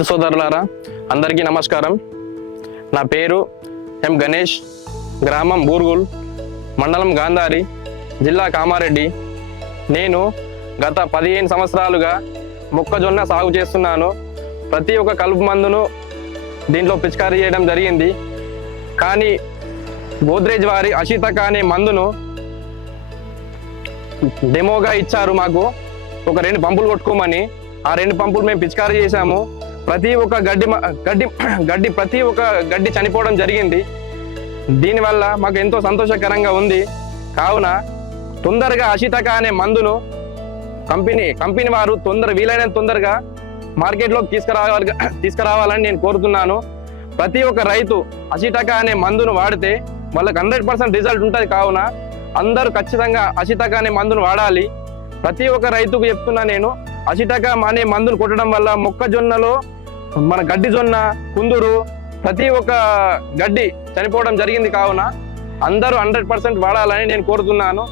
రైతు సోదరులారా అందరికీ నమస్కారం. నా పేరు ఎం గణేష్, గ్రామం బూర్గుల్, మండలం గాంధారి, జిల్లా కామారెడ్డి. నేను గత 15 సంవత్సరాలుగా మొక్కజొన్న సాగు చేస్తున్నాను. ప్రతి ఒక్క కలుపు మందును దీంట్లో పిచికారీ చేయడం జరిగింది. కానీ గోద్రేజ్ వారి అషితక అనే మందును డెమోగా ఇచ్చారు మాకు. ఒక 2 పంపులు కొట్టుకోమని. ఆ 2 పంపులు మేము పిచికారీ చేశాము. ప్రతి ఒక్క గడ్డి చనిపోవడం జరిగింది. దీనివల్ల మాకు ఎంతో సంతోషకరంగా ఉంది. కావున తొందరగా అషితక అనే మందును కంపెనీ వారు వీలైనంత తొందరగా మార్కెట్లోకి తీసుకురావాలని నేను కోరుతున్నాను. ప్రతి ఒక్క రైతు అషితక అనే మందును వాడితే వాళ్ళకి 100% రిజల్ట్ ఉంటుంది. కావున అందరూ ఖచ్చితంగా అషితక అనే మందును వాడాలి. ప్రతి ఒక్క రైతుకు చెప్తున్నా నేను, అషితక అనే మందును కొట్టడం వల్ల మొక్కజొన్నలో మన గడ్డి జొన్న, కుందురు, ప్రతి ఒక్క గడ్డి చనిపోవడం జరిగింది. కావున అందరూ 100% వాడాలని నేను కోరుతున్నాను.